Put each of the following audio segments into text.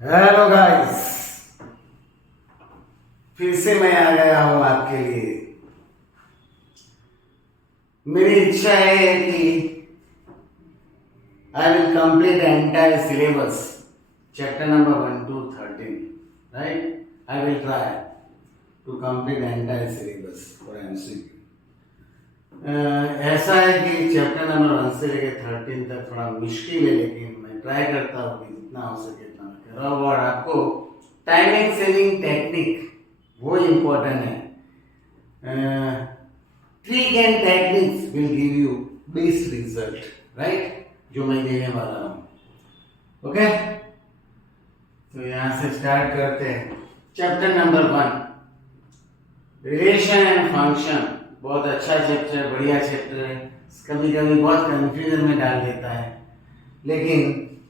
Hello guys, फिर से मैं आ गया हूं आपके लिए। मेरी इच्छा है कि I will complete entire syllabus chapter number 1 to 13, right. I will try to complete entire syllabus for MCQ. ऐसा है कि चैप्टर नंबर 1 से लेकर 13 तक थोड़ा मुश्किल है, लेकिन मैं ट्राई करता हूँ कि जितना हो सके उतना करो। और आपको टाइमिंग सेविंग टेक्निक वो इम्पोर्टेंट है। Trick and techniques will give you best result, right, जो मैं देने वाला हूँ। ओके, तो यहाँ से स्टार्ट करते हैं। Chapter number 1, relation and function. बहुत अच्छा चैप्टर, बढ़िया चैप्टर है। कभी कभी बहुत कंफ्यूजन में डाल देता है, लेकिन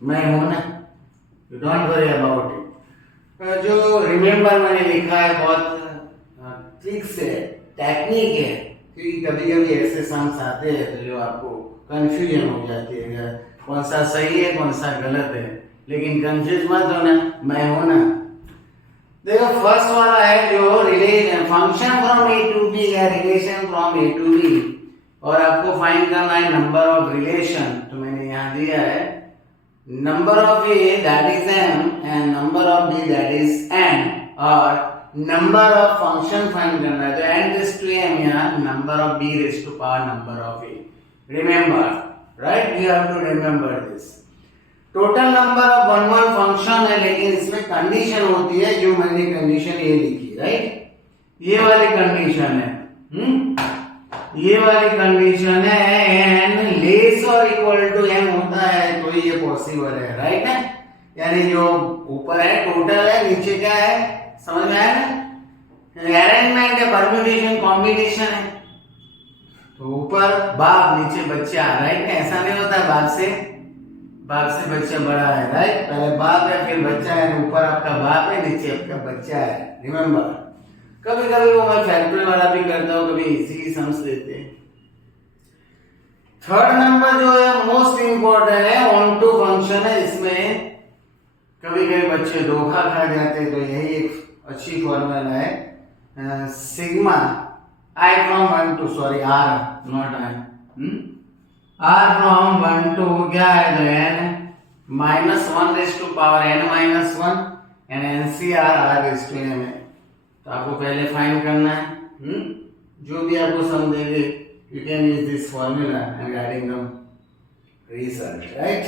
मैं हूं ना, you don't worry about it. जो रिमेम्बर मैंने लिखा है बहुत ट्रिक्स है, टेक्निक है, क्योंकि कभी कभी ऐसे सम्स आते हैं तो जो आपको कंफ्यूजन हो जाती है, कौन सा सही है कौन सा गलत है। लेकिन कंफ्यूज मत होना, मैं हूं ना। देखो, फर्स्ट वाला है जो relation, function from A to B या relation from A to B, और आपको फाइंड करना है नंबर ऑफ रिलेशन। तो मैंने यहाँ दिया है number of A that is M and number of B that is N, और नंबर ऑफ फंक्शन फाइंड करना है तो एन रेज़ टू एम या number of B raise to power number of A. Remember, right, you have to remember this. Total number of one function है, लेकिन इसमें condition होती है, जो मैंने कंडीशन ये लिखी, राइट, ये वाली कंडीशन है। ये वाली कंडीशन है, एन लेस और इक्वल टू एम होता है तो ये पॉसिबल है, राइट है। यानी जो ऊपर है टोटल है, नीचे क्या है, समझ में आया ना। अरेंजमेंट है, परम्यूटेशन, कॉम्बिनेशन है। तो ऊपर बाप नीचे बच्चा, राइट। ऐसा नहीं होता बाप से बच्चा बड़ा है, राइट। पहले बाप है फिर बच्चा है, ऊपर आपका बाप है नीचे आपका बच्चा है। रिमेंबर, कभी कभी वो मैं फैक्टरी वाला भी करता हूँ, कभी इसी सम्स देते हैं। थर्ड नंबर जो है मोस्ट इंपॉर्टेंट है, ऑन टू फंक्शन है। इसमें कभी कभी बच्चे धोखा खा जाते हैं, तो यही एक अच्छी फॉर्मूला है, sigma I from 1 to, sorry R not I, R from 1 to क्या है तो N minus 1 raise to power N minus 1 and NCR R raise to M है। तो आपको पहले फाइंड करना है, जो भी आपको समझेंगे you can use this formula and getting the result, right.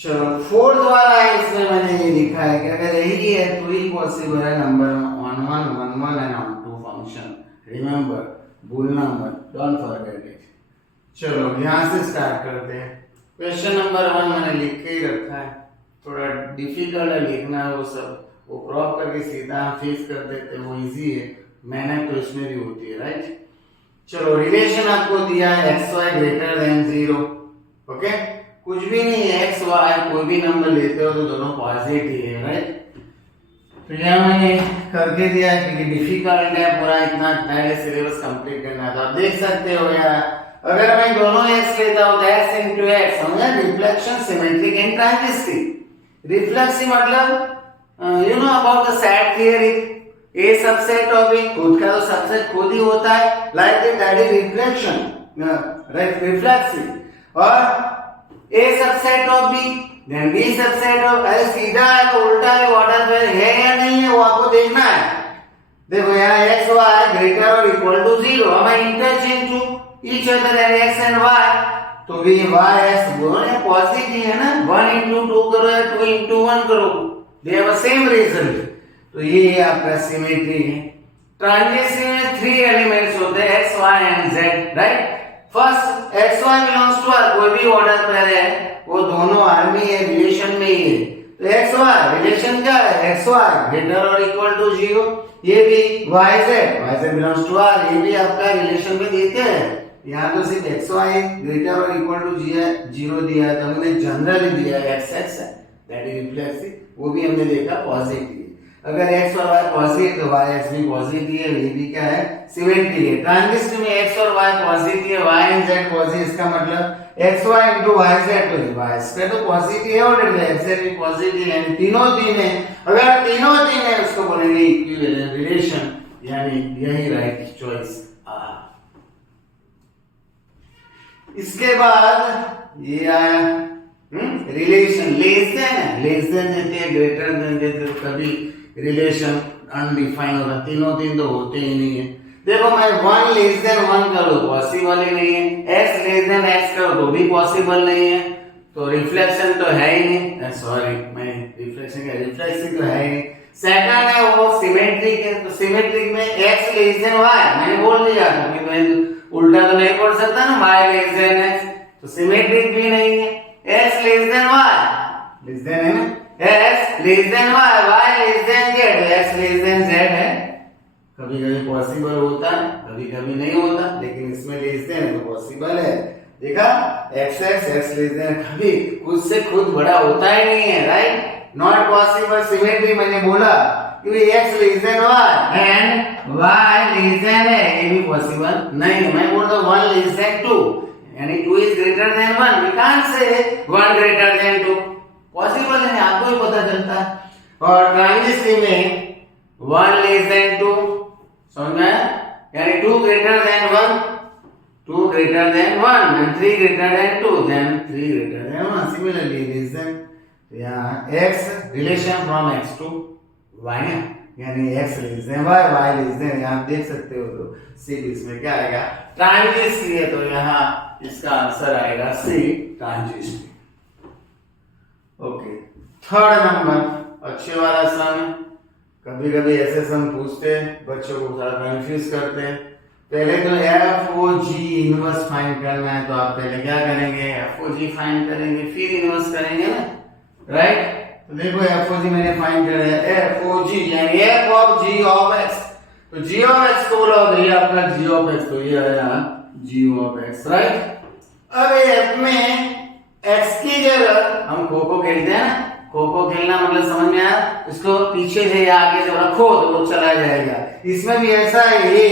चलो, फोर्थ वाला है, इसमें मैंने ये लिखा है कि अगर यही है तो ही पॉसिबल है number 1 1 1 1 and onto function. Remember, भूलना मत, डोंट फॉरगेट इट। चलो यहाँ से स्टार्ट करते हैं। क्वेश्चन नंबर 1 मैंने लिख के ही रखा है, थोड़ा डिफिकल्ट है लिखना, वो सब वो क्रॉप करके सीधा फेस कर देते हैं, वो इजी है, मेहनत तो इसमें भी होती है, राइट। चलो, रिलेशन आपको दिया है X Y greater than 0, okay. कुछ भी नहीं है, एक्स वाई कोई भी नंबर लेते हो तो दोनों पॉजिटिव है, राइट। तो यहाँ मैंने करके दिया है क्योंकि डिफिकल्ट है, पूरा इतना पहले सिलेबस कंप्लीट करना था। आप देख सकते हो यार, अगर मैं दोनों x लेता हूं तो x into x, समझा, reflection, symmetric and transitive. Reflexive मतलब you know about the set theory, A subset of B, खुद का तो सबसेट खुद ही होता है, like that is reflection, right, reflexive. और A subset of B then B subset of, अरे सीधा है तो उल्टा है, ऑर्डर है या नहीं है वो आपको देखना है। देखो यहाँ x y ग्रेटर और इक्वल टू 0, हमें interchange to each other and x and y, तो भी y x दोनों है पॉजिटिव है ना। 1 into 2 करो या 2 into 1 करो, they have the same result। तो ये आपका सिमेट्री है। ट्रांजिस्टिव में 3 एलिमेंट्स होते हैं, x y and z, राइट। First x y belongs to r, कोई भी ऑर्डर पर है वो दोनों r में है, रिलेशन में ही है। तो x y रिलेशन क्या है, x y ग्रेटर और इक्वल टू 0। ये भी y z belongs to r, ये भी आपका रिलेशन में देते हैं। यहाँ तो सिर्फ एक्स वाई ग्रेटर और इक्वल टू 0 दिया है, तो हमने जनरली दिया है एक्स एक्स है, दैट इज रिफ्लेक्सिव, वो भी हमने देखा पॉजिटिव। अगर एक्स और वाई पॉजिटिव तो वाई एक्स भी पॉजिटिव है, ये भी क्या है, सिमेट्रिक है। ट्रांजिस्टिव में एक्स और वाई पॉजिटिव है, वाई एंड जेड पॉजिटिव, इसका मतलब X Y into Y Z, तो वाई स्क्वायर तो पॉजिटिव है और एक्स जेड भी पॉजिटिव है, तीनों तीन है। अगर तीनों तीन है उसको बोलेंगे इक्विवेलेंट रिलेशन, यानी यही राइट चॉइस आ। इसके बाद ये आया रिलेशन, लेस देन देते हैं, ग्रेटर देन देते हैं, कभी रिलेशन अनडिफाइन होगा, तीनों तीन तो होते ही नहीं है। देखो मैं 1 लेस देन 1 करो पॉसिबल ही नहीं है, x लेस देन x करो तो भी पॉसिबल नहीं है, तो रिफ्लेक्शन तो है ही नहीं, सॉरी मैं रिफ्लेक्शन तो है ही नहीं। सेकंड है वो सिमेट्रिक है, तो सिमेट्रिक में x लेस देन y, मैंने बोल दिया था कि मैं उल्टा तो नहीं बोल सकता ना, y लेस देन x, तो सिमेट्रिक भी नहीं है। x less than y, less than है ना, x less than y less than z, x less than z है, कभी कभी पॉसिबल होता है कभी कभी नहीं होता, लेकिन इसमें लेस देन तो पॉसिबल है। देखा x लेस देन कभी खुद से खुद बड़ा होता ही नहीं है, राइट, नॉट पॉसिबल। सिमेट्री मैंने बोला क्योंकि x less than y and y less than है, ये भी पॉसिबल नहीं। मैं बोलता हूं 1 लेस देन 2, यानी 2 is greater than 1, we can't say 1 greater than 2, possible है, आपको ही पता चलता है। और ट्रांजिस्टिव में 1 लेस देन 2, समझ में आया, यानी 2 greater than 1, 2 greater than 1 and 3 greater than 2, then 3 greater than 1, similarly less than, तो यहाँ x relation from x to y है, यानी x less than y less than, यहाँ देख सकते हो, तो सी इसमें क्या आएगा, ट्रांजिस्टिव है, तो यहाँ इसका आंसर आएगा सी ट्रांजिस्टिव। ओके, थर्ड नंबर अच्छे वाला सम, कभी कभी ऐसे सम पूछते हैं बच्चों को थोड़ा कंफ्यूज करते हैं। पहले तो FOG इनवर्स फाइंड करना है, तो आप पहले क्या करेंगे, FOG फाइंड करेंगे फिर इनवर्स करेंगे ना, राइट। तो देखो FOG मैंने फाइंड कर है, FOG यानी f of g of x, तो g ऑफ x को बोला तो ये आपका g ऑफ x, तो ये आया g ऑफ x, राइट। अब f में x की जगह हम खो खेलते हैं ना, खो खेलना मतलब समझ में आया, इसको पीछे से या आगे से रखो तो वो चला जाएगा। इसमें भी ऐसा है, ये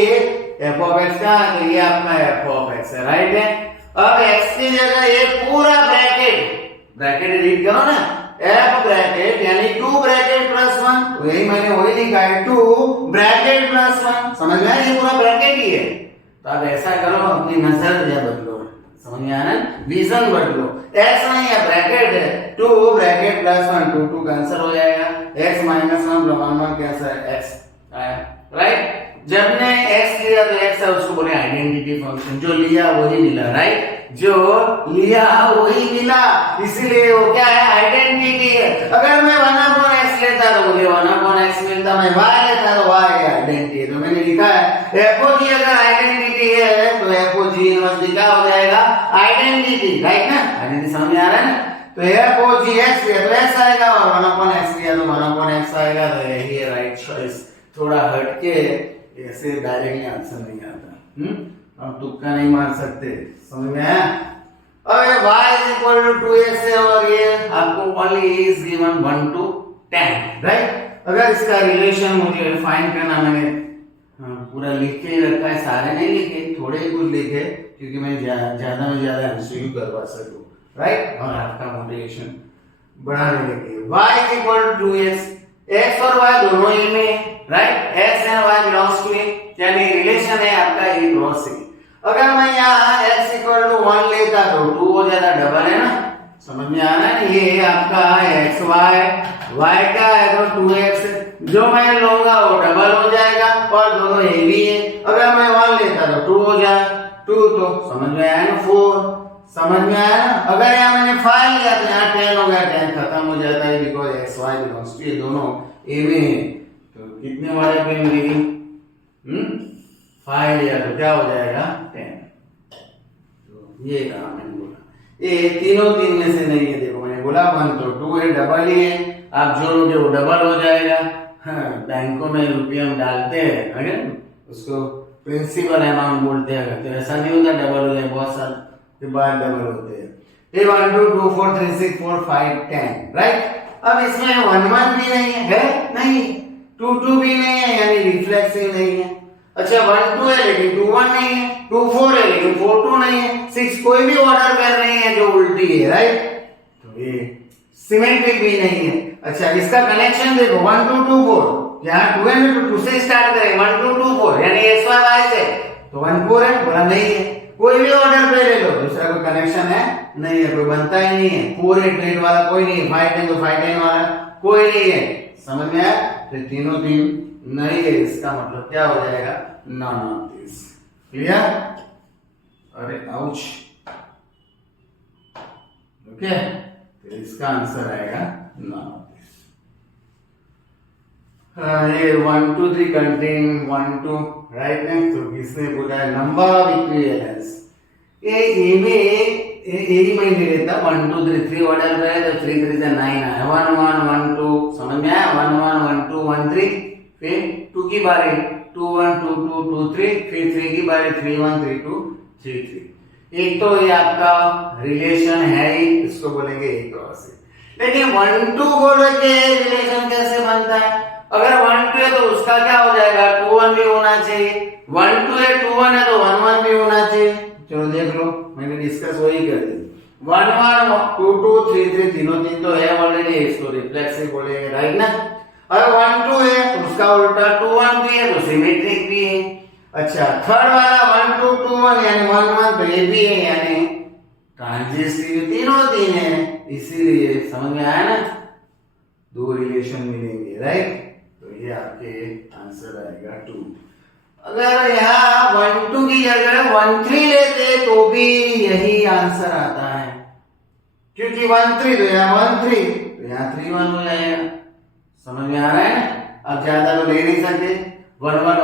f ऑफ x का, तो ये आपका f ऑफ x है, राइट है। अब x की जगह ये पूरा ब्रैकेट रीड करो ना, f ब्रैकेट यानी 2 ब्रैकेट प्लस 1, तो यही मैंने वही लिखा है 2 ब्रैकेट प्लस 1, समझ में आया, ये पूरा ब्रैकेट ही है। तो अब ऐसा करो, अपनी नजरिया बदलो, समझ में आया ना, विजन बदलो, x नहीं है ब्रैकेट है, 2 ब्रैकेट प्लस 1, 2 कैंसिल हो जाएगा, x minus 1 plus 1 cancel, x आया, राइट। जब ने x लिया तो x है, उसको बोले आइडेंटिटी फंक्शन, जो लिया वही मिला, राइट, जो लिया वही मिला, इसीलिए वो क्या है, आइडेंटिटी है। अगर मैं 1/x लेता तो मुझे 1/x मिलता, मैं y लेता तो y आइडेंटिटी है, तो मैंने लिखा है FOG अगर आइडेंटिटी है तो FOG इनवर्स क्या हो जाएगा, आइडेंटिटी, राइट ना, आइडेंटिटी समझ में आ रहा है ना। तो FOG x लिया तो x आएगा, और 1/x लिया तो 1/x आएगा, तो यही है राइट चॉइस। थोड़ा हटके ऐसे डायरेक्टली आंसर नहीं आता, अब तुक्का नहीं मार सकते, समझ में आया। अब y is equal to 2x है, और ये आपको only is given 1 to 10, right. अगर इसका रिलेशन मुझे फाइंड करना, मैंने पूरा लिख के ही रखा है, सारे नहीं लिखे, थोड़े ही कुछ लिखे, क्योंकि मैं ज्यादा में ज्यादा एमसीक्यू करवा सकूं, राइट, और आपका मोटिवेशन बढ़ाने के लिए। y is equal to 2x, x और y दोनों ही में, right, x and y belongs to a, यानी रिलेशन है आपका a क्रॉस a। अगर मैं यहाँ x इक्वल टू 1 लेता तो 2 हो जाता, डबल है ना, समझ में आ रहा है, ये आपका x y का है तो 2x, जो मैं लूंगा वो डबल हो जाएगा, और दोनों a भी है। अगर मैं 1 लेता तो 2 हो जाए, 2 तो समझ में आया ना, 4, समझ में आया ना। अगर यहाँ मैंने 5 लिया तो यहाँ 10 हो गया, 10 खत्म हो जाता है, because x y belongs to a, दोनों a में है, तो कितने वाले पे मिलेगी, 5 लिया तो क्या हो जाएगा, 10। तो ये कहा मैंने बोला, ये तीनों तीन में से नहीं है, देखो मैंने बोला 1 तो 2 है, डबल ही है, आप जोड़ोगे वो डबल हो जाएगा। हाँ, बैंकों में रुपये हम डालते हैं, अगर उसको प्रिंसिपल अमाउंट बोलते हैं, तो ऐसा नहीं होता डबल हो जाए, बहुत साल के बाद डबल होते हैं। ये 1 2 2 4 3 6 4 5 10, राइट। अब इसमें 1 1 भी नहीं है, नहीं, 2 2 भी नहीं है, यानी रिफ्लेक्सिव नहीं है। अच्छा 1 2 है लेकिन 2 1 नहीं है, 2 4 है लेकिन 4 2 नहीं है, 6 कोई भी ऑर्डर कर नहीं है जो उल्टी है, राइट? तो ये सिमेट्रिक भी नहीं है। अच्छा इसका कनेक्शन देखो 1 2 2 4, यहाँ 2 है तो 2 से स्टार्ट करें, 1 2 2 4 यानी x y y से, तो 1 4 है, बोला नहीं है। कोई भी ऑर्डर पे ले लो, दूसरा कोई कनेक्शन है नहीं है, कोई बनता ही नहीं है। 4 8 8 वाला कोई नहीं है, 5 10 तो 5 10 वाला कोई नहीं है। समझ में आया? तो तीनों तीन नहीं है, इसका मतलब क्या हो जाएगा? None of this. क्लियर? अरे आउच। ओके, तो इसका आंसर आएगा नॉन ऑफ दिस। ये 1 2 3 कंटेन 1 2, राइट? नेक्स्ट तो किसने पूछा है नंबर ऑफ इक्विवेलेंस। ये में ए में ले लेता 1 2 3 3 ऑर्डर पे है तो 3 3 से 9 आया, 1 1 1 2, समझ में आया? 1 1 1 2 1 3, फिर 2 की बारी 2 1 2 2 2 3, फिर 3 की बारी 3 1 3 2 3 3। एक तो ये आपका रिलेशन है ही, इसको बोलेंगे एक क्रॉस है। लेकिन 1 2 बोल के रिलेशन कैसे बनता है? अगर 1 2 है तो उसका क्या हो जाएगा? 2 1 भी होना चाहिए। 1 2 है 2 1 है तो 1 1 भी होना चाहिए। चलो देख लो, मैंने डिस्कस वही कर दी। 1 1 2 2 3 3 तीनों तीन तो है ऑलरेडी, इसको रिफ्लेक्सिव बोलेंगे, राइट ना? अगर 1 2 है तो उसका उल्टा 2 1 भी है तो सिमेट्रिक भी है। अच्छा थर्ड वाला 1 2 2 1 यानी 1 1 तो ये भी है, यानी ट्रांजिस्टिव तीनों तीन है, इसीलिए समझ में आया ना? दो रिलेशन मिलेंगे, राइट? तो ये आपके आंसर आएगा 2। अगर यहाँ 1 2 की जगह 1 3 लेते तो भी यही आंसर आता है, क्योंकि 1 3 तो यहाँ 1 3 तो यहाँ 3 1 हो जाएगा। समझ में आ रहा है ना? अब ज्यादा तो ले नहीं सकते, 1 1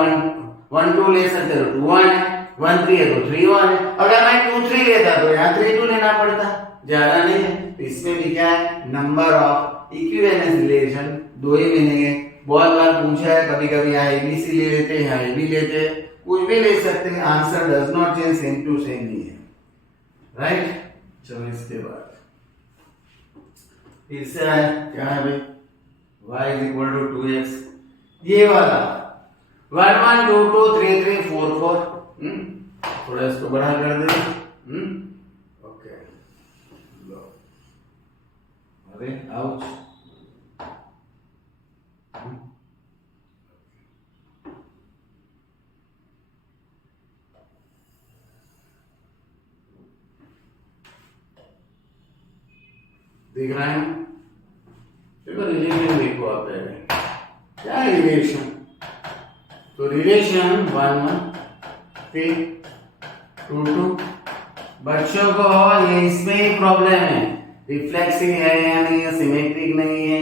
1 2 ले सकते तो 2 1 है, 1 3 है तो 3 1 है। अगर मैं 2 3 लेता तो यहाँ 3 2 लेना पड़ता, ज्यादा नहीं है। तो इसमें भी क्या है? नंबर ऑफ इक्विवेलेंस रिलेशन दो ही मिलेंगे। बहुत बार पूछा है, कभी कभी यहाँ एबीसी ले लेते हैं, यहाँ एबी लेते हैं, कुछ भी ले सकते हैं, answer does not change, same to same नहीं है, राइट? चलो इसके बाद फिर से है क्या है भाई? y is equal to 2x, ये वाला 1 1 2 2 3 3 4 4, थोड़ा इसको बड़ा कर दे, ओके लो, अरे आउच, दिख रहा है? देखो रिलेशन देखो आप पहले, क्या है रिलेशन? तो रिलेशन 1 1 फिर 2 2। बच्चों को ये इसमें ही प्रॉब्लम है, रिफ्लेक्सिव है या नहीं है, सिमेट्रिक नहीं है,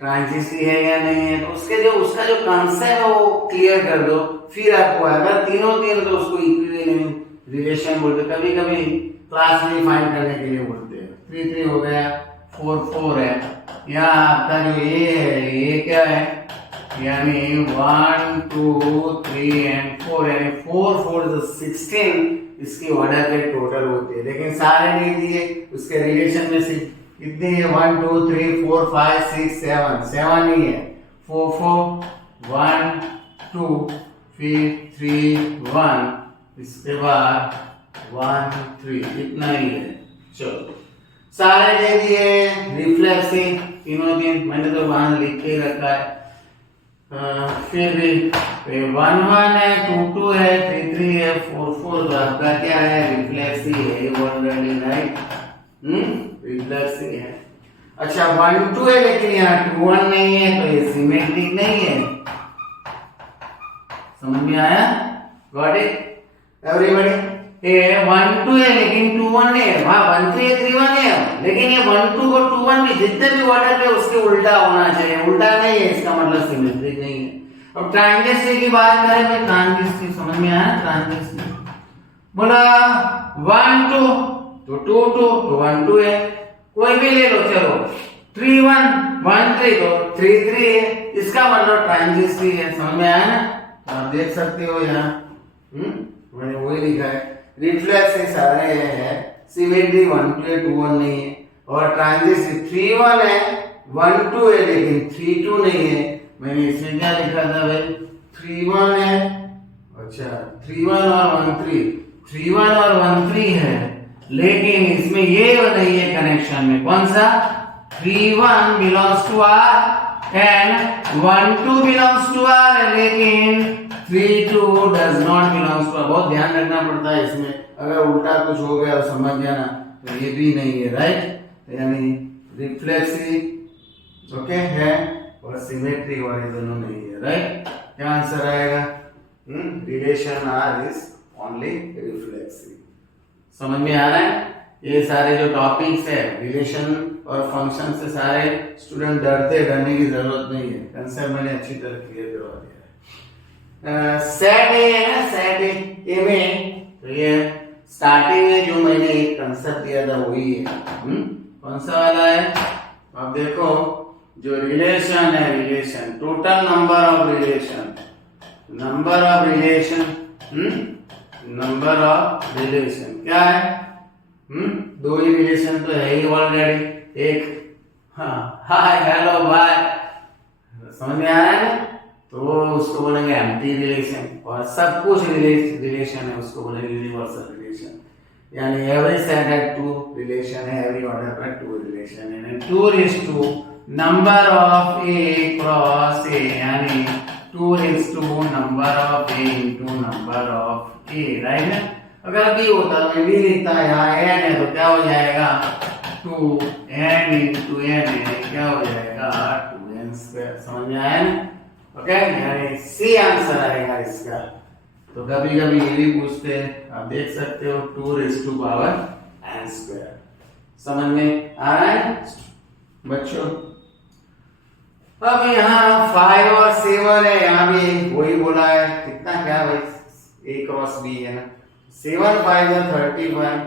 ट्रांजिस्टिव है या नहीं है, तो उसका जो कॉन्सेप्ट है वो क्लियर कर दो, फिर आपको अगर तीनों तीन तो उसको इक्विवेलेंट रिलेशन बोलते, कभी कभी क्लास में फाइंड करने के लिए बोलते हैं। 3 3 हो गया, 4 4 है, यहाँ आपका जो ये है ये क्या है? यानी 1 2 3 एंड 4, यानी 4 4 16 इसकी ऑर्डर के टोटल होते हैं, लेकिन सारे नहीं दिए, उसके रिलेशन में सिर्फ कितने हैं? 1 2 3 4 5 6 7, 7 नहीं है, 4 4 1 2 फिर 3 1, इसके बाद 1 3, इतना ही है। चलो सारे दे दिए, रिफ्लेक्सिव तीनों दिन, मैंने तो वहां लिख के रखा है। फिर भी 1 1 है, 2 2 है, 3 3 है, 4 4, तो आपका क्या है? रिफ्लेक्सिव है ऑलरेडी, राइट? रिफ्लेक्सिव है। अच्छा 1 2 है लेकिन यहाँ 2 1 नहीं है, तो ये सिमेट्रिक नहीं है। समझ में आया? Got it everybody? ये 1 2 है लेकिन 2 1 नहीं है, वहां 1 3 3 1 है, लेकिन ये 1 2 को 2 1 भी जितने भी ऑर्डर पे उसके उल्टा होना चाहिए, उल्टा नहीं है, इसका मतलब सिमेट्रिक नहीं है। अब ट्रांजिस्टिव की बात करें तो ट्रांजिस्टिव समझ में आया? ट्रांजिस्टिव बोला 1 2 तो 2 2 तो 1 2 है, कोई भी ले लो, चलो 3 1 1 3 तो 3 3 है, इसका मतलब ट्रांजिस्टिव है। समझ में आया ना? तो आप देख सकते हो यहाँ मैंने वही लिखा है, रिफ्लेक्सिव सारे हैं, सिमेट्रिक 1 2 है, 2 1 नहीं है, और ट्रांजिस्टिव 3 1 है, 1 2 है लेकिन 3 2 नहीं है। मैंने इसमें क्या लिखा था भाई? 3 1 है अच्छा 3 1 और 1 3, 3 1 और 1 3 है, लेकिन इसमें ये नहीं है कनेक्शन में। कौन सा? 3 1 belongs to R and 1 2 belongs to R, लेकिन 3 2 does not belongs to R. बहुत ध्यान रखना पड़ता है इसमें, अगर उल्टा कुछ हो गया तो समझ जाना, तो ये भी नहीं है, राइट। यानी रिफ्लेक्सिव ओके है और सिमेट्रिक वाले दोनों नहीं है, राइट। क्या आंसर आएगा? Relation R is only reflexive. समझ में आ रहा है? ये सारे जो टॉपिक्स है रिलेशन और फंक्शन से सारे स्टूडेंट डरने की जरूरत नहीं है, कंसेप्ट मैंने अच्छी तरह क्लियर करवा दिया है। सेट ए है ना, सेट ए में तो ये स्टार्टिंग में जो मैंने एक कंसेप्ट दिया था वही है। कौन सा वाला है? अब देखो, जो रिलेशन है, relation total number of relation, number of relation, number of relation क्या है? दो ही रिलेशन तो है ही ऑलरेडी, एक हाय हेलो बाय, समझ में आ रहा है ना? तो उसको बोलेंगे एम्प्टी रिलेशन, और सब कुछ रिलेशन है उसको बोलेंगे यूनिवर्सल रिलेशन। यानी every set had to relation है, every order had to relation है, and 2 is to number of A cross A, यानी 2 is to number of A into number of A, right. अगर B होता तो मैं भी लिखता, यहाँ n है तो क्या हो जाएगा 2n into n है, क्या हो जाएगा 2n स्क्वायर। समझ में आया ना? ओके, यानी सी आंसर आएगा इसका। तो कभी कभी ये भी पूछते हैं, आप देख सकते हो 2 raised to power n square. समझ में आ रहा है बच्चों? अब यहाँ 5 और 7 है, यहाँ भी वही बोला है, कितना क्या भाई A क्रॉस B है ना, 7 5 is 35,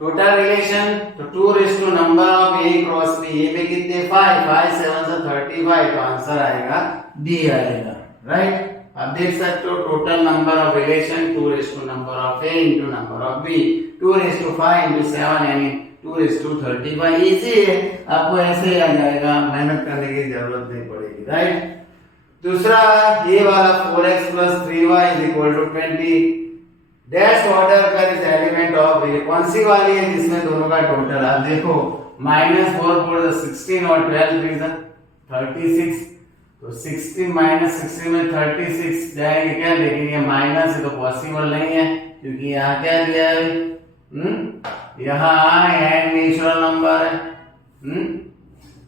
टोटल रिलेशन तो 2 raised to number of A cross B, ये में कितने 5 5 7 से 35, तो आंसर आएगा D आएगा, राइट। आप देख सकते हो total number of relation 2 raised to number of A into number of B, 2 raised to 5 into 7 यानी 2 raised to 35। इजी है, आपको ऐसे ही आ जाएगा, मेहनत करने की जरूरत नहीं पड़ेगी, राइट। दूसरा ये वाला 4x plus 3y is equal to 20 dash order का इस एलिमेंट ऑफ कौन सी वाली है जिसमें दोनों का टोटल आप देखो, -4 4 16 और 12 3 36, तो 16 -16 में 36 जाएंगे क्या, लेकिन ये माइनस है तो पॉसिबल नहीं है, क्योंकि यहाँ क्या दिया है, यहाँ n नेचुरल नंबर है।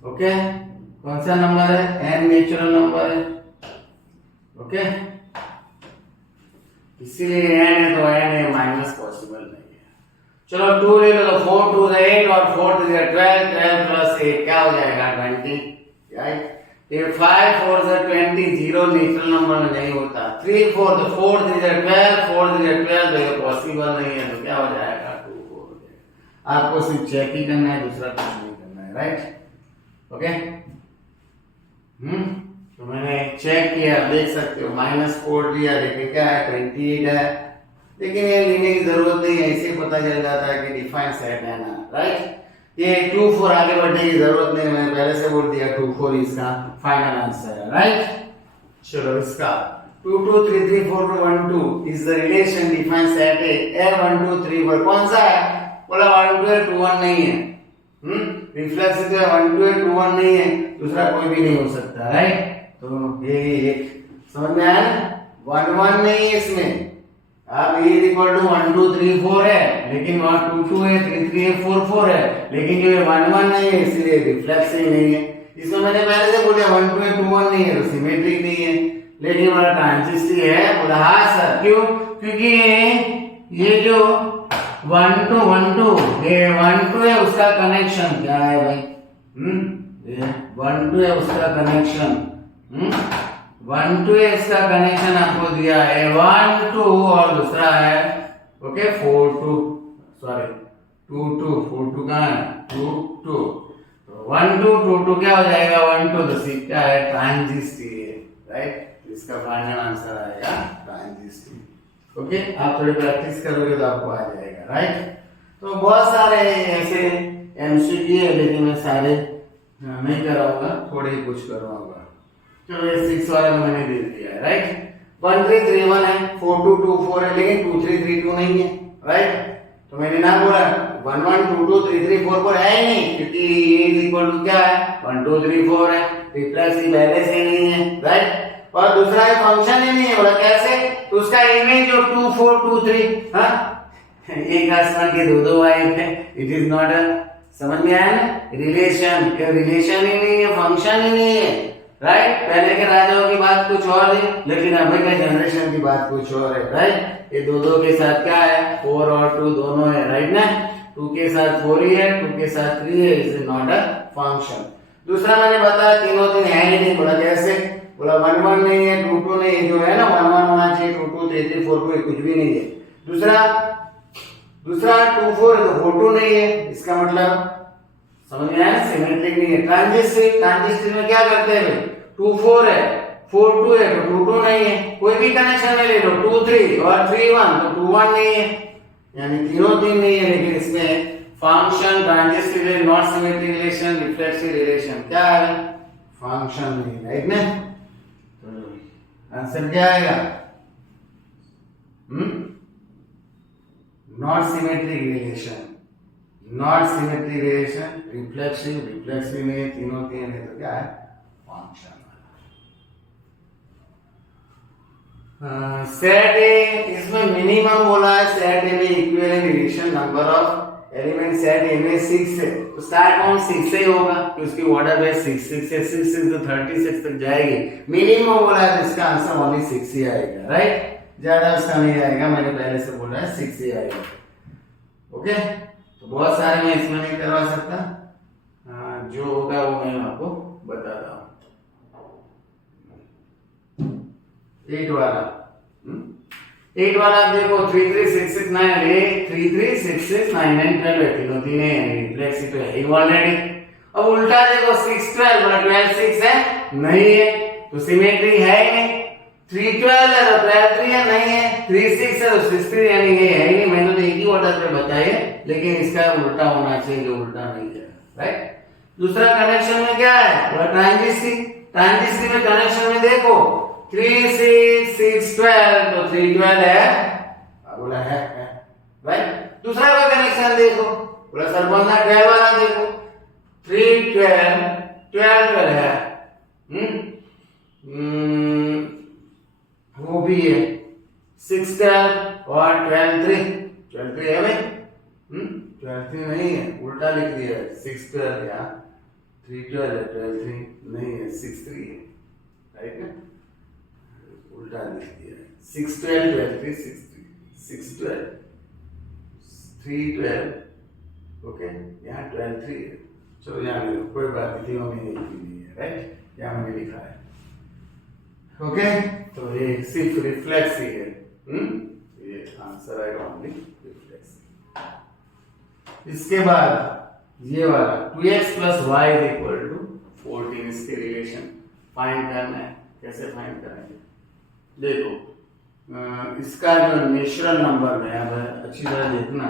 ओके, कौन सा नंबर है? n नेचुरल नंबर है। ओके, इसीलिए n है तो n है, माइनस पॉसिबल नहीं है। चलो 2 ले लो, 4 2 8 और 4 3 12, 12 प्लस 8 क्या हो जाएगा 20, राइट। ये 5 4 से 20, 0 नेचुरल नंबर में नहीं होता। 3 4 तो 4 3 12, 4 3 12 तो ये पॉसिबल नहीं है, तो क्या हो जाएगा 2 4 हो जाएगा। आपको सिर्फ चेक ही करना है, दूसरा कुछ नहीं करना है, राइट। ओके, तो मैंने चेक किया, देख सकते हो -4 लिया, लेकिन क्या है 28 है, लेकिन ये लेने की जरूरत नहीं है, इसे पता चल जाता है कि डिफाइन सेट है ना, राइट। ये 2 4 आगे बढ़ने की जरूरत नहीं, मैंने पहले से बोल दिया 2 4 इसका फाइनल आंसर है, राइट। चलो इसका 2 2 3 3 4 2 1 2 is the relation define set है 1 2 3 4। कौन सा है? बोला 1 2 है, 2 1 नहीं है। रिफ्लेक्सिव है, 1 2 है, 2 1 नहीं है, दूसरा कोई भी नहीं हो सकता, राइट। तो ये एक समझ में आया ना, 1 1 नहीं है इसमें। अब ये इक्वल टू 1 2 3 4 है, लेकिन वहां 2 2 है, 3 3 है, 4 4 है, लेकिन ये 1 1 नहीं है, इसलिए रिफ्लेक्सिव नहीं है। इसमें मैंने पहले से बोला 1 2 है, 2 1 नहीं है, तो सिमेट्रिक नहीं है, लेकिन हमारा ट्रांजिस्टिव है। बोला हाँ सर, क्यों? क्योंकि ये जो 1 2 1 2 ये 1 2 है, उसका कनेक्शन क्या है भाई? ये 1 2 है उसका कनेक्शन, 1 2 है इसका कनेक्शन आपको दिया है 1 2, और दूसरा है ओके 4 2, सॉरी 2 2 4 2 कहाँ है 2 2, तो 1 2 2 2 क्या हो जाएगा 1 2, तो सी क्या है ट्रांजिस्टिव, राइट। इसका फाइनल आंसर आएगा ट्रांजिस्टिव। ओके, आप थोड़ी प्रैक्टिस करोगे तो आपको आ जाएगा, राइट। तो बहुत सारे ऐसे एमसीक्यू है, लेकिन मैं सारे नहीं कराऊंगा, थोड़े ही कुछ करवाऊंगा। चलो ये 6 वाला मैंने दे दिया है, राइट। 1331 है, 4224 है, लेकिन 2332 नहीं है, राइट। तो मैंने ना बोला 11222334 है ही नहीं, क्योंकि ये इज इक्वल टू क्या है 1234 है, रिफ्लेक्सिव पहले से नहीं है, राइट। और दूसरा है फंक्शन ही नहीं है, बोला कैसे, तो उसका इमेज जो 2423, हाँ एक आसमान के दो वाइफ है, इट इज नॉट अ, समझ में आया ना, रिलेशन, रिलेशन ही नहीं है, फंक्शन ही नहीं है, राइट। पहले के राजाओं की बात कुछ और है, लेकिन अभी के जनरेशन की बात कुछ और है, राइट। ये दो के साथ क्या है 4 और 2 दोनों है, राइट ना। 2 के साथ 4 ही है, 2 के साथ 3 है, इज नॉट अ फंक्शन। दूसरा मैंने बताया तीनों दिन है ही नहीं, बोला कैसे, बोला 1 1 नहीं है, 2 2 नहीं है, जो है ना 1 1 होना चाहिए, 2 2 3 3 4 4 कुछ भी नहीं है। दूसरा 2 4 है तो 4 2 नहीं है, इसका मतलब समझ में आया, सिमेट्रिक नहीं है। ट्रांजिस्टिव में क्या करते हैं भाई, 2 4 है, 4 2 है तो 2 2 नहीं है, कोई भी कनेक्शन में ले लो, 2 3 और 3 1 तो 2 1 नहीं है, यानी तीनों तीन नहीं है, लेकिन इसमें function, transitive, not symmetric relation, reflexive relation क्या है, फंक्शन नहीं है, राइट ना। तो आंसर क्या आएगा, not symmetric relation, not symmetric relation, reflexive में तीनों तीन है तो क्या है, फंक्शन। सेट ए, इसमें मिनिमम बोला है, सेट ए में equivalent relation number of element set ए में 6 है, तो स्टार्ट काउंट 6 से ही होगा, क्योंकि उसकी ऑर्डर बेस 6 6 से 6 6 तो 36 तक जाएगी। मिनिमम बोला है तो इसका आंसर ओनली 6 ही आएगा, राइट, ज्यादा उसका नहीं आएगा, मैंने पहले से बोला है 6 ही आएगा, ओके। तो बहुत सारे मैं इसमें नहीं करवा सकता, जो होगा वो मैं आपको बता रहा हूँ। 8 वाला, 8 वाला आप देखो 3 3 6 6 9 8 3 3 6 6 9 9 12 है, तीनों तीन है, रिफ्लेक्सिव है ये ऑलरेडी। अब उल्टा देखो 6 12 बोला 12 6 है, नहीं है, तो सिमेट्री है ही नहीं। 3 12 है तो 12 3 है, नहीं है। 3 6 है तो 6 3 यानी ये है ही नहीं। मैंने तो एक ही ऑर्डर पे बताया, लेकिन इसका उल्टा होना चाहिए, जो उल्टा नहीं है, राइट। दूसरा कनेक्शन में क्या है, ट्रांजिस्टिव में कनेक्शन में देखो 3 6 6 12 तो 3 12 है, बोला है, राइट। दूसरा का कनेक्शन देखो, बोला सर कौन सा 12 वाला देखो, 3 12 12 12 है, वो भी है 6 12 और 12 3 12 3 है भाई, 12 3 नहीं है, उल्टा लिख दिया है, 6 12 या 3 12 है, 12 3 नहीं है, 6 3 है, राइट ना, उल्टा लिख दिया है, 6 12 12 3 6 3 6 12 3 12, ओके, यहाँ 12 3 है, चलो यहाँ लिखो, कोई बात नहीं, तीनों में एक भी नहीं है, राइट, यहाँ मैंने लिखा है, ओके। तो ये सिर्फ रिफ्लेक्सिव है, ये आंसर आएगा ओनली रिफ्लेक्सिव। इसके बाद ये वाला 2x + y = 14, इसके रिलेशन फाइंड करना है। कैसे फाइंड करेंगे, देखो इसका जो नेचुरल नंबर है, अब अच्छी तरह देखना,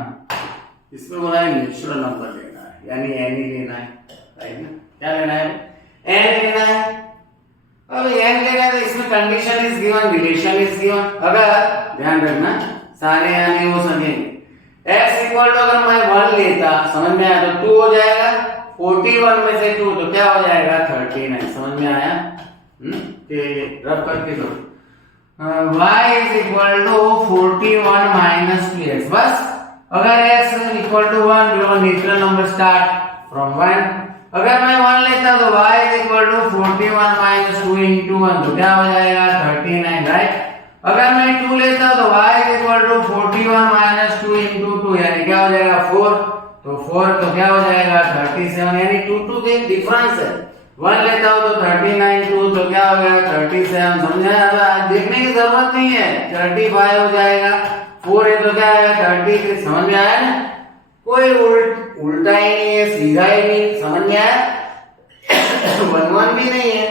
इसमें बोला है नेचुरल नंबर लेना है, यानी n ही लेना है, राइट ना। क्या लेना है, n लेना है। अब n लेना है तो इसमें condition is given, relation is given. अगर ध्यान रखना सारे यानी हो सकेंगे, x = अगर मैं 1 लेता, समझ में आया, तो 2 हो जाएगा, 41 में से 2 तो क्या हो जाएगा 39, समझ में आया, रब करके दो। y = 41 - 2x, बस। अगर x = 1, natural number start from 1। अगर मैं 1 लेता तो y = 41 - 2 × 1 तो क्या हो जाएगा 39, राइट। अगर मैं 2 लेता तो y = 41 - 2 × 2 यानी क्या हो जाएगा 4, तो 4 तो क्या हो जाएगा 37, यानी 2 के डिफरेंस है। 1 लेता हो तो 39, 2 तो क्या हो गया 37, समझा। अब देखने की जरूरत नहीं है, 35 हो जाएगा, 4 है तो क्या आएगा 33, समझ में आया ना। कोई उल्टा ही नहीं है, सीधा ही नहीं, समझ में आया। 1 1 भी नहीं है,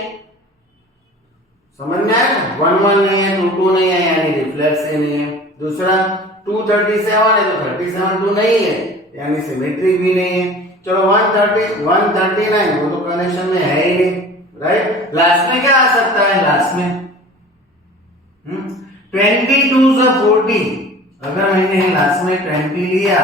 समझ में आया, 1 1 नहीं है, 2 2 नहीं है, यानी रिफ्लेक्सिव नहीं है। दूसरा 237 है तो 37 2 नहीं है, यानी सिमेट्रिक भी नहीं है। चलो 139 वो तो कनेक्शन में है ही नहीं, राइट। लास्ट में क्या आ सकता है, लास्ट में 22 से 40, अगर मैंने लास्ट में 20 लिया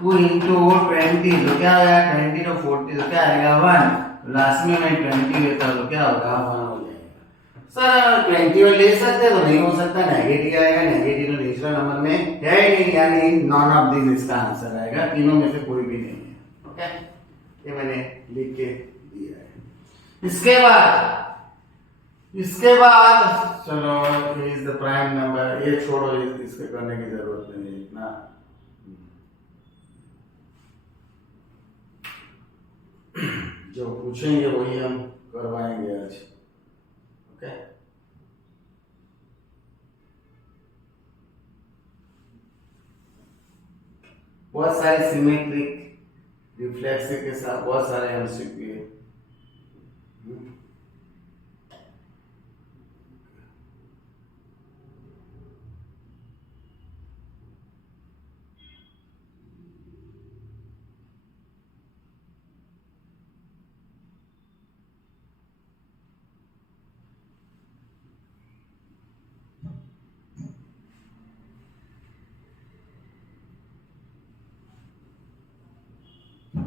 2 into 20 तो क्या होगा 20 to 40 तो क्या आएगा 1, लास्ट में मैं 20 लेता तो क्या होगा 1 हो जाएगा। सर 21 ले सकते तो नहीं हो सकता, नेगेटिव आएगा, नेगेटिव तो नेचुरल नंबर में है ही नहीं, यानी नॉन ऑफ दिस इसका आंसर आएगा, तीनों में से कोई भी नहीं है। ओके, ये मैंने लिख के दिया है। इसके बाद चलो इज द प्राइम नंबर, ये छोड़ो, इसके करने की जरूरत नहीं है इतना। जो पूछेंगे वही हम करवाएंगे आज। ओके, बहुत सारे सिमेट्रिक रिफ्लेक्सिव के साथ बहुत सारे एमसीक्यू है।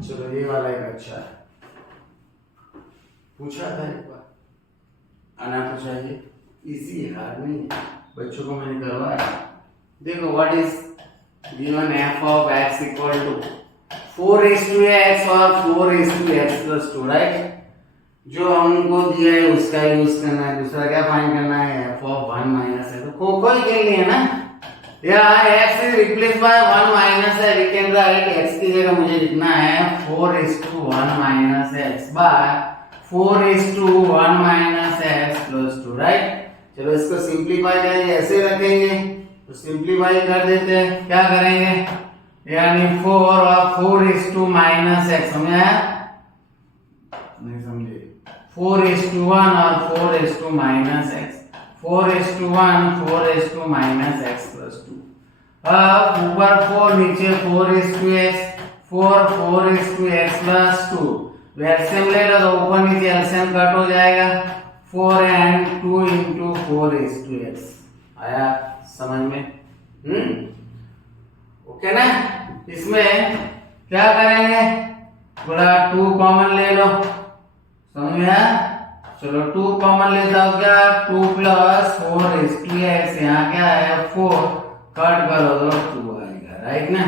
चलो ये वाला एक अच्छा है, पूछा था एक बार, आना तो चाहिए, इजी है, हार्ड नहीं है, बच्चों को मैंने करवाया। देखो what is given f of x equal to 4:x और 4:x+2, राइट। जो हमको दिया है उसका यूज करना है, दूसरा क्या फाइंड करना है f of 1 माइनस है, तो कोई खेल नहीं है ना, यहाँ x is replaced by 1 minus है, we can write x की जगह मुझे लिखना है 4:1 minus x by 4:1 minus x+2, right. चलो इसको सिंप्लीफाई करेंगे, ऐसे रखेंगे तो सिंप्लीफाई कर देते हैं, क्या करेंगे, यानी 4 और 4:2 minus x, समझ आया नहीं समझे, 4:1 और 4:2 minus x, 4:1 4:2 minus x+2, अब ऊपर 4 नीचे 4:x, 4 4:x+2, एलसीएम ले लो तो ऊपर नीचे एलसीएम कट हो जाएगा, 4 and 2 into 4:x, आया समझ में? ओके ना। इसमें क्या करेंगे, बोला 2 कॉमन ले लो, समझ में आया। चलो 2 कॉमन लेता हूँ, क्या 2 + 4:x, यहाँ क्या है 4, कट करो तो 2 आएगा, राइट ना।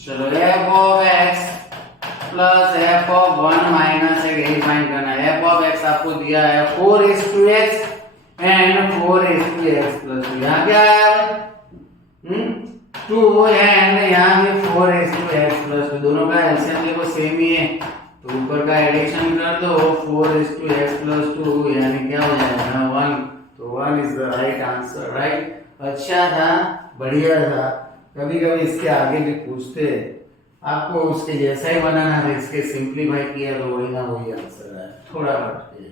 चलो f of x plus f of 1 minus x, यही फाइंड करना है। f of x आपको दिया है 4:x एंड 4:x+2, यहाँ क्या है 2 एंड यहाँ भी 4:x+2, दोनों का एलसीएम देखो सेम ही है, तो ऊपर का एडिशन कर दो 4:x+2, यानी क्या हो जाएगा 1, तो 1 is the right answer, right. अच्छा था, बढ़िया था। कभी कभी इसके आगे भी पूछते, आपको उसके जैसा ही बनाना है, इसके सिंप्लीफाई किया तो वही ना वही आंसर है, थोड़ा हट के,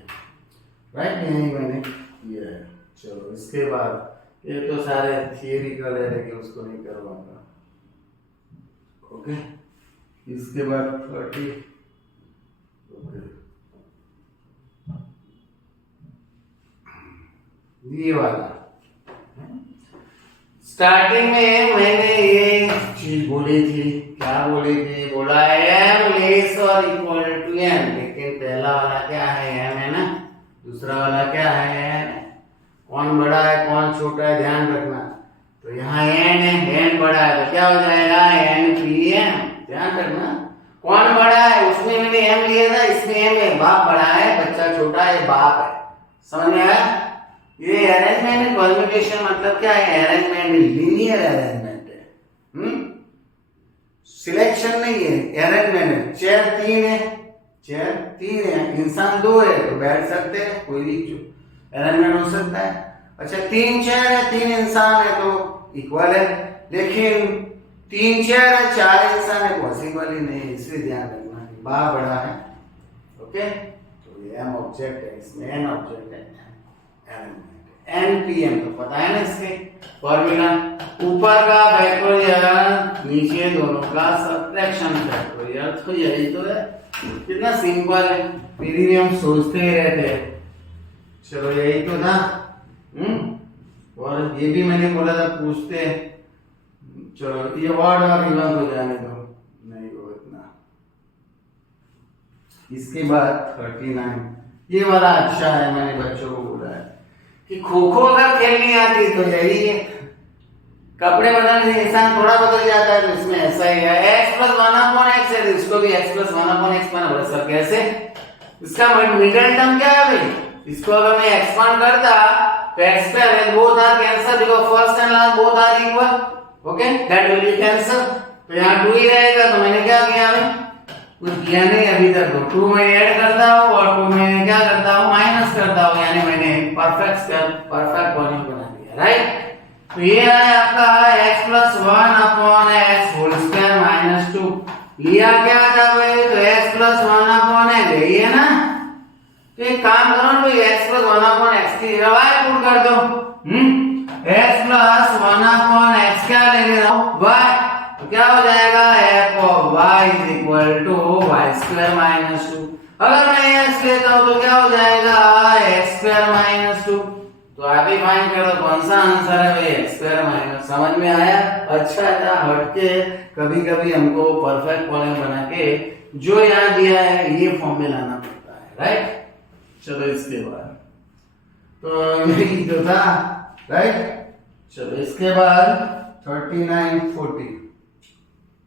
राइट, यही मैंने किया है। चलो इसके बाद ये तो सारे थियरिकल है, लेकिन उसको नहीं करवाऊंगा। ओके, इसके बाद 30, ये वाला स्टार्टिंग में मैंने ये चीज बोली थी, क्या बोली थी, बोला m लेस और इक्वल टू n, लेकिन पहला वाला क्या है m है ना, दूसरा वाला क्या है n, कौन बड़ा है कौन छोटा है ध्यान रखना। तो यहाँ n है, n बड़ा है तो क्या हो जाएगा n/m, ध्यान रखना, कौन बड़ा है, उसमें मैंने m लिया था, इसमें m है, बाप बड़ा है बच्चा छोटा है, बाप है, समझ में आया। ये अरेंजमेंट परम्यूटेशन मतलब क्या है, अरेंजमेंट लीनियर अरेंजमेंट है, सिलेक्शन नहीं है, अरेंजमेंट है। चेयर 3 है, चेयर 3 है, इंसान 2 है तो बैठ सकते हैं, कोई भी अरेंजमेंट हो सकता है। अच्छा 3 चेयर है 3 इंसान है तो इक्वल है, लेकिन 3 चेयर है 4 इंसान है, पॉसिबल ही नहीं है, इसलिए ध्यान रखना कि बा बड़ा है। ओके, तो ये m ऑब्जेक्ट है, इसमें n ऑब्जेक्ट है, npm तो पता है ना इसके फॉर्मूला, ऊपर का फैक्टोरियल नीचे दोनों का सब्ट्रैक्शन फैक्टोरियल, तो यही तो है, कितना सिंपल है, फिर भी हम सोचते ही रहते हैं। चलो यही तो था। और ये भी मैंने बोला था पूछते हैं, चलो ये वर्ड और इवन को जाने दो, नहीं हो इतना। इसके बाद 39, ये वाला अच्छा है, मैंने बच्चों को बोला है कि खो खो अगर खेलनी आती तो यही है, कपड़े बदलने से इंसान थोड़ा बदल जाता है, तो इसमें ऐसा ही है। x प्लस 1/x है, इसको भी x प्लस 1/x बना बोला सर कैसे, इसका मिडिल टर्म क्या है भाई, इसको अगर मैं एक्सपांड करता तो x square and both are cancel because first and last both are equal, okay that will be cancel. तो यहाँ 2 ही रहेगा, तो मैंने क्या किया भाई, कुछ किया नहीं अभी तक, तो 2 में ऐड करता हूँ और 2 में क्या करता हूँ माइनस करता हूँ, यानी मैंने परफेक्ट वॉल्यूम बना दिया, राइट। तो ये है आपका x plus 1/x whole square minus 2, लिया क्या था भाई, तो x प्लस 1/x यही है ना। तो एक काम करो ना भाई, x प्लस 1/x की जगह पुट कर दो, x प्लस 1/x क्या ले रहा हूँ y, तो क्या हो जाएगा f of y is equal to Y square minus 2। अगर मैं x लेता हूँ तो क्या हो जाएगा x स्क्वायर माइनस 2। तो आप ही फाइंड करो कौन सा आंसर है भाई, x स्क्वायर माइनस। समझ में आया, अच्छा था, हटके कभी कभी हमको परफेक्ट वॉल्यूम बना के जो यहाँ दिया है ये फॉर्म में लाना पड़ता है, राइट। चलो इसके बाद तो यही तो था, राइट। चलो इसके बाद 39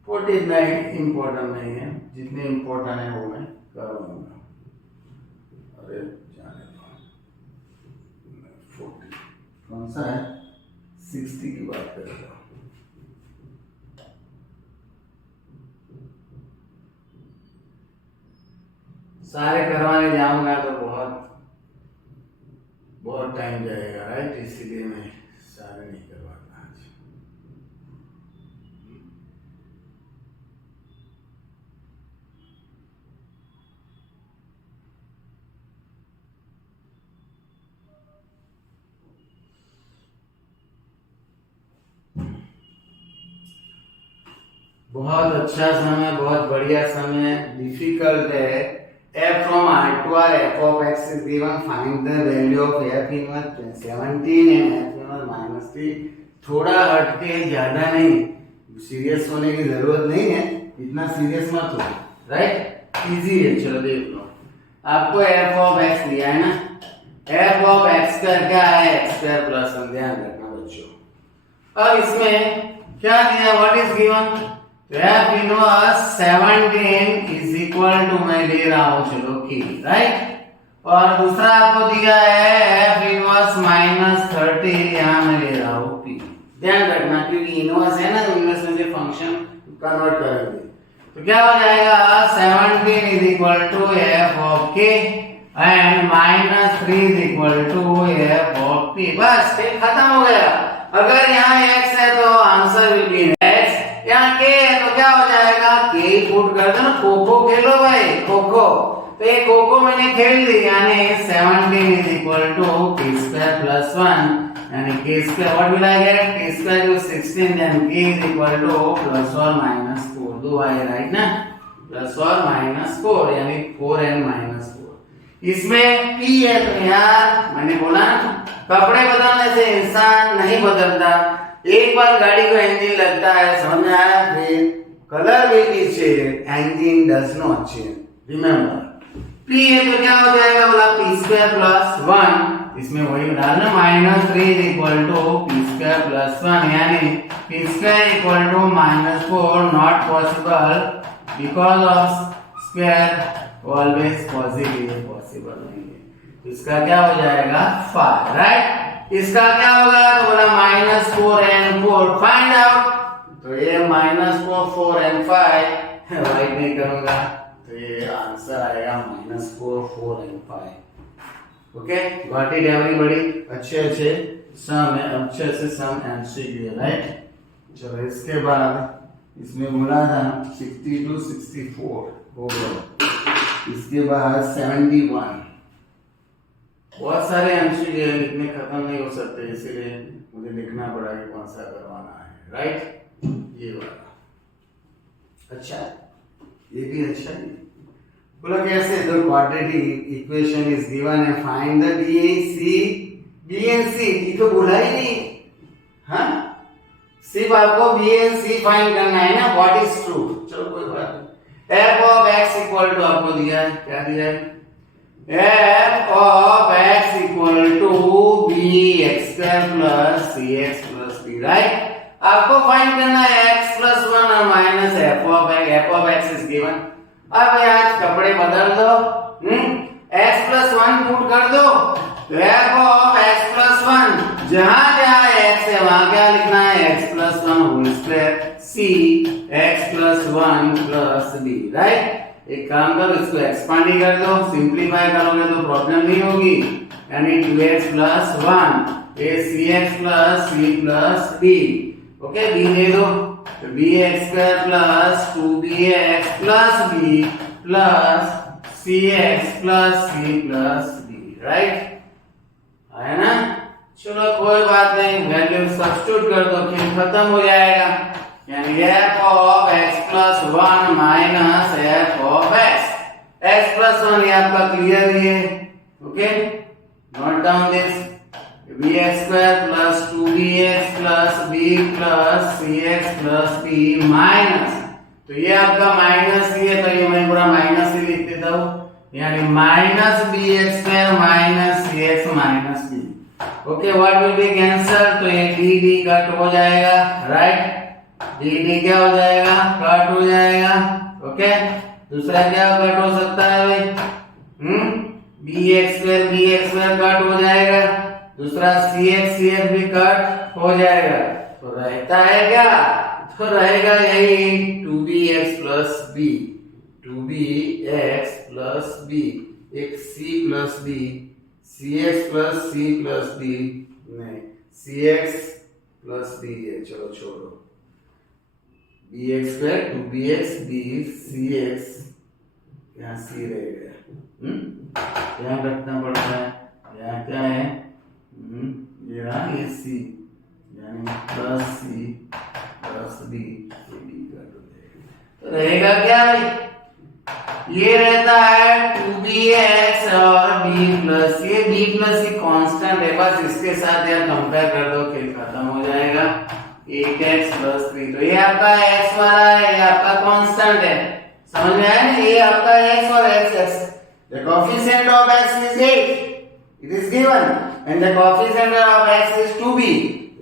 49 इम्पोर्टेंट नहीं है, जितने इम्पोर्टेंट है वो मैं करूंगा। अरे जाने दो, 40 कौन सा है, 60 की बात करेगा। सारे करवाने जाऊंगा तो बहुत टाइम जाएगा, राइट, इसीलिए मैं सारे नहीं करवाता आज। बहुत अच्छा समय, बहुत बढ़िया समय, डिफिकल्ट है। f from r to r f of x is given, find the value of f inverse 17 and f inverse minus 3। थोड़ा हटके, ज्यादा नहीं, सीरियस होने की जरूरत नहीं है, इतना सीरियस मत हो, राइट, इजी है। चलो देख लो, आपको f of x दिया है ना, f of x स्क्वायर क्या है, x स्क्वायर प्लस 1, ध्यान रखना बच्चों। अब इसमें क्या दिया, what is given, f inverse 17 is equal to, मैं ले रहा हूं चलो की, राइट। और दूसरा आपको दिया है f इनवर्स माइनस 30, यहां मैं ले रहा हूं p। ध्यान रखना क्योंकि इनवर्स है ना, तो इनवर्स में से फंक्शन कन्वर्ट करेंगे, तो क्या हो जाएगा 17 is equal to f of k and minus 3 is equal to f of p। बस ठीक, खत्म हो गया। अगर यहाँ x है तो आंसर विल बी x, यहाँ k है तो क्या हो जाएगा, k ही पुट कर दो ना, खो खो खेलो भाई, खो खो। तो ये खो खो मैंने खेल दी, यानी 17 is equal to k square plus 1, यानी k square what will I get, k square is 16 then k is equal to plus और माइनस 4, दो आए राइट ना, प्लस और माइनस 4 यानी 4 एंड माइनस 4। इसमें p है तो यार मैंने बोला कपड़े बदलने से इंसान नहीं बदलता, एक बार गाड़ी को इंजन लगता है, समझ में आया, फिर colour will be changed, engine does not change, remember। p है तो क्या हो जाएगा बोला, p स्क्वायर प्लस 1, इसमें वही डालना, minus 3 is equal to p square plus 1, यानी p square equal to minus 4 not possible because of square always positive, possible नहीं है। इसका क्या हो जाएगा 5, राइट। इसका क्या होगा, तो बोला माइनस 4 एंड 4 फाइंड आउट, तो ये माइनस 4 एंड 5 राइट नहीं करूंगा, तो ये आंसर आएगा minus 4 and 5। Okay, got it everybody, अच्छे सम है, अच्छे से सम एमसीक्यू है, राइट। चलो इसके बाद इसमें बोला था 62 64 हो गया, इसके बाद 71, बहुत सारे एमसीक्यू लिखने खत्म नहीं हो सकते, इसीलिए मुझे लिखना पड़ा कि कौन सा करवाना है, राइट। ये वाला अच्छा, ये भी अच्छा है। बोला कैसे, the quadratic equation is given and find the B and C, ये तो बोला ही नहीं, हाँ, सिर्फ आपको बी एंड सी फाइंड करना है ना, व्हाट इज ट्रू। चलो कोई बात नहीं। F of X equal to आपको दिया है, क्या दिया है? F of X equal to B X square plus C X plus B, right. आपको फाइंड करना है x प्लस 1 और minus F of X is given. अब यार कपड़े बदल दो, x प्लस 1 पुट कर दो, तो एफ ऑफ एक्स प्लस 1 जहां जहां x है वहां क्या लिखना है? x प्लस 1 होल स्क्वायर सी x plus 1 plus b, right. एक काम करो, इसको एक्सपांड ही कर दो, सिंपलीफाई करोगे तो प्रॉब्लम नहीं होगी। यानी 2x प्लस 1 ये cx plus c plus d, okay. b दे दो, तो bx square plus 2bx plus b plus cx plus c plus d, right. आया ना? चलो कोई बात नहीं, वैल्यू सब्स्टिट्यूट कर दो, फिर खत्म हो जाएगा। यानी f of x plus 1 minus f of x plus 1 ये आपका क्लियर ही है, okay. Note down this, bx square plus 2bx plus b plus cx plus b minus, तो ये आपका माइनस ही है, तो ये मैं पूरा माइनस ही लिख देता हूं। यानी minus bx square minus cx minus b, okay. What will be cancel, तो ये dd कट हो जाएगा, राइट। dd क्या हो जाएगा? कट हो जाएगा, ओके। दूसरा क्या कट हो सकता है भाई? bx स्क्वायर कट हो जाएगा, दूसरा cx भी कट हो जाएगा, तो रहता है क्या? तो रहेगा यही 2bx plus b, 2bx plus b, एक c plus b, cx plus c plus d, नहीं cx प्लस b है, चलो छोड़ो। bx square 2bx b cx, यहाँ c रह गया, यहाँ रखना पड़ता है, यहाँ क्या है? ये रहा ये c, यानी प्लस c प्लस b, ये b कट हो जाएगा, तो रहेगा क्या भाई? ये रहता है 2bx और b प्लस, ये b प्लस ये कांस्टेंट है, बस इसके साथ यार कंपेयर कर दो, फिर खत्म हो जाएगा। 8x प्लस 3, तो ये आपका x वाला है, ये आपका कांस्टेंट है, समझ में आया ना? ये आपका x और x, the coefficient of x is 8, it is given, and the coefficient of x is 2b,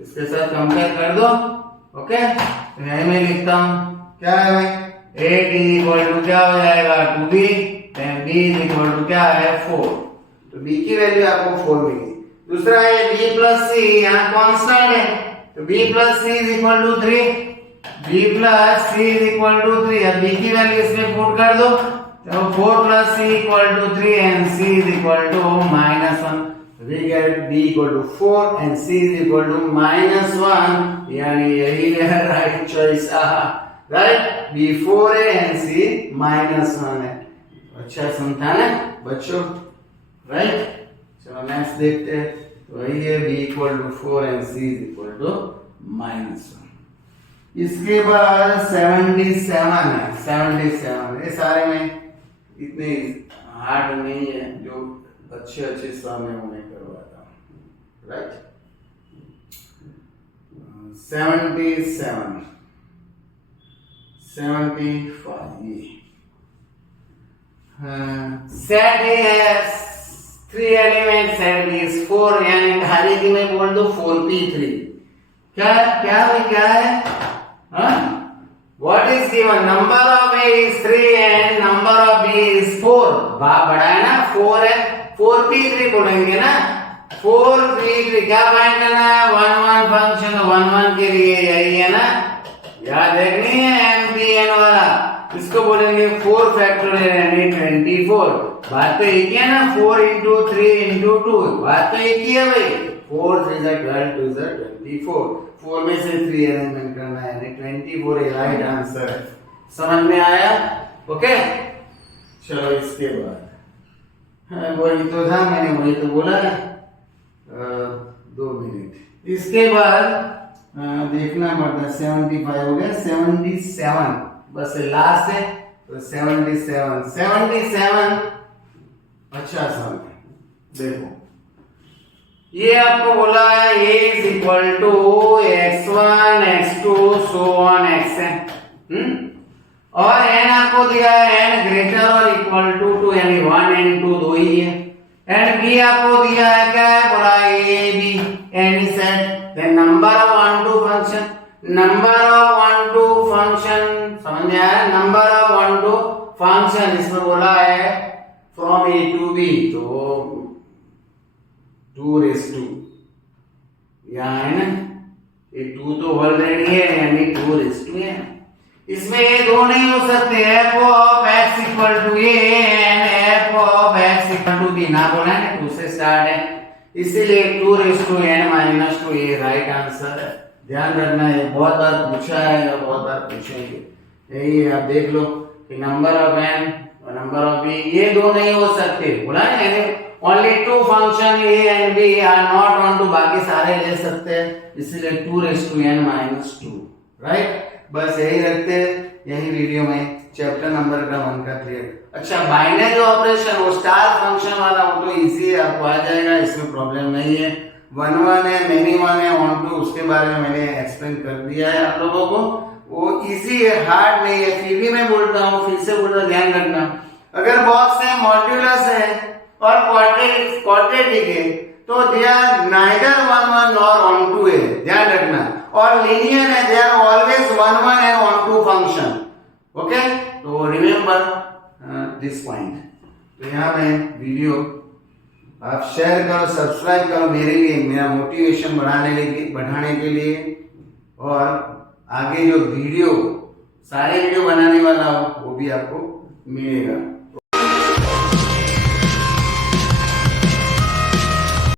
इसके साथ कंपेयर कर दो, ओके। तो यही मैं लिखता हूँ, क्या है भाई? 8 is equal to क्या हो जाएगा? 2b, and b is equal to क्या है? 4, तो b की वैल्यू आपको 4 मिली। दूसरा है b प्लस c, यहाँ कांस्टेंट है, तो b plus c is equal to 3, b plus c is equal to 3, अब b की वैल्यू इसमें पुट कर दो, तो 4 plus c equal to 3 and c is equal to minus 1. We get b equal to 4 and c is equal to minus 1. यानी यही है right choice, right. b 4 है and c minus 1 है। अच्छा समझा ना बच्चों, राइट। चलो नेक्स्ट देखते हैं, तो वही है b equal to 4 and c is equal to minus 1। इसके बाद 77 है, 77 ये सारे में इतने हार्ड नहीं है, जो अच्छे अच्छे सम है उन्हें करवाता हूँ, राइट। 77 75 ये सेट है 3 एलिमेंट, सेट इज 4, यानी हर एक में बोल दो 4p3, क्या क्या भाई क्या है? What is given? Number of A is 3 and number of B is 4, बड़ा है ना, 4 है, 4p3 बोलेंगे ना, 4p3 क्या फाइंड करना है? 1 1 फंक्शन 1 1 के लिए यही है ना, याद रखनी है MPN वाला, इसको बोलेंगे 4 फैक्टोरियल यानी 24। बात तो एक ही है ना, 4 into 3 into 2, बात तो एक ही है भाई, 4 3 is 12 2 is 24, 4 में से 3 अरेंजमेंट करना है, यानी 24 ये राइट आंसर है। समझ में आया? ओके चलो इसके बाद वही तो था, मैंने वही तो बोला है, 2 मिनट। इसके बाद देखना पड़ता है, 75 हो गया, 77 बस लास्ट है, तो 77 अच्छा सम है। देखो ये आपको बोला है a is equal to x1 x2 so on xn, और n आपको दिया है n ग्रेटर और इक्वल टू यानी 1 and 2 दो ही है, एंड b आपको दिया है क्या है, बोला a b any set then number of one to function, number of one two function समझ में आया, number of one two function इसमें बोला है फ्रॉम a to b, तो 2 raised to यहाँ है ना, ये 2 तो ऑलरेडी है यानी 2 raised to है। इसमें ये दो नहीं हो सकते, f of x equal to a and f of x equal to b, ना बोला है 2 से स्टार्ट है, इसीलिए 2 raised to n माइनस 2 ये राइट आंसर है। ध्यान रखना है, बहुत बार पूछा है और बहुत बार पूछेंगे, यही आप देख लो कि नंबर ऑफ n और नंबर ऑफ b ये दो नहीं हो सकते, बोला है यानी only two function a and b are not onto, बाकी सारे ले सकते हैं, इसलिए 2 raised to n minus 2, right. बस यही रखते हैं, यही वीडियो में चैप्टर नंबर 1 का क्लियर। अच्छा, बाइनरी ऑपरेशन वो स्टार फंक्शन वाला वो तो इजी है, आपको आ जाएगा, इसमें प्रॉब्लम नहीं है। 1 1 है, मेनी 1 है, 1 2 उसके बारे में मैंने एक्सप्लेन कर दिया है आप लोगों को, वो इजी है, हार्ड नहीं है। फिर भी मैं बोलता हूँ, फिर से बोल रहा, ध्यान रखना, अगर बॉक्स है, मॉड्यूलस है और क्वाड्रेटिक है तो दे आर नाइदर 1 1 नॉर 1 2 है, ध्यान रखना, और लीनियर है, they are always 1 1 and 1 2 function, okay. तो रिमेंबर दिस पॉइंट। तो यहाँ मैं वीडियो आप शेयर करो, सब्सक्राइब करो मेरे लिए, मेरा मोटिवेशन बढ़ाने के लिए, और आगे जो वीडियो सारे वीडियो बनाने वाला हो वो भी आपको मिलेगा।